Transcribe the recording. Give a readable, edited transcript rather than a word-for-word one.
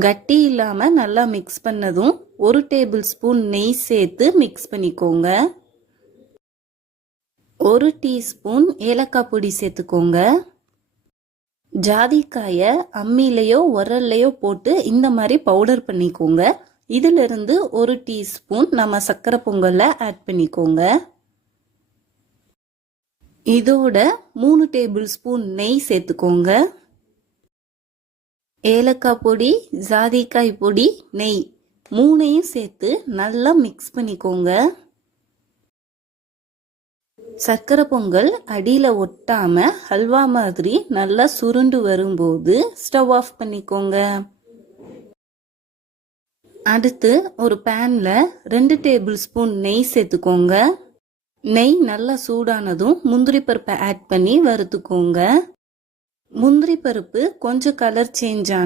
கட்டி இல்லாமல் நல்லா மிக்ஸ் பண்ணதும் 1 டேபிள் ஸ்பூன் நெய் சேர்த்து மிக்ஸ் பண்ணிக்கோங்க. 1 டீஸ்பூன் ஏலக்காய் பொடி சேர்த்துக்கோங்க. ஜாதிக்காயை அம்மிலையோ உரல்லையோ போட்டு இந்த மாதிரி பவுடர் பண்ணிக்கோங்க. இதிலிருந்து 1 டீஸ்பூன் நம்ம சர்க்கரை பொங்கல்ல ஆட் பண்ணிக்கோங்க. இதோட 3 டேபிள் ஸ்பூன் நெய் சேர்த்துக்கோங்க. ஏலக்காய் பொடி, ஜாதிக்காய் பொடி, நெய் 3ஐயும் சேர்த்து நல்லா மிக்ஸ் பண்ணிக்கோங்க. சர்க்கரை பொங்கல் அடியில் ஒட்டாம ஹல்வா மாதிரி நல்லா சுருண்டு வரும்போது ஸ்டவ் ஆஃப் பண்ணிக்கோங்க. அடுத்து ஒரு பேன்ல 2 டேபிள் ஸ்பூன் நெய் சேர்த்துக்கோங்க. நெய் நல்லா சூடானதும் முந்திரி பருப்பை ஆட் பண்ணி வறுத்துக்கோங்க. முந்திரி பருப்பு கொஞ்சம் கலர் சேஞ்ச் ஆன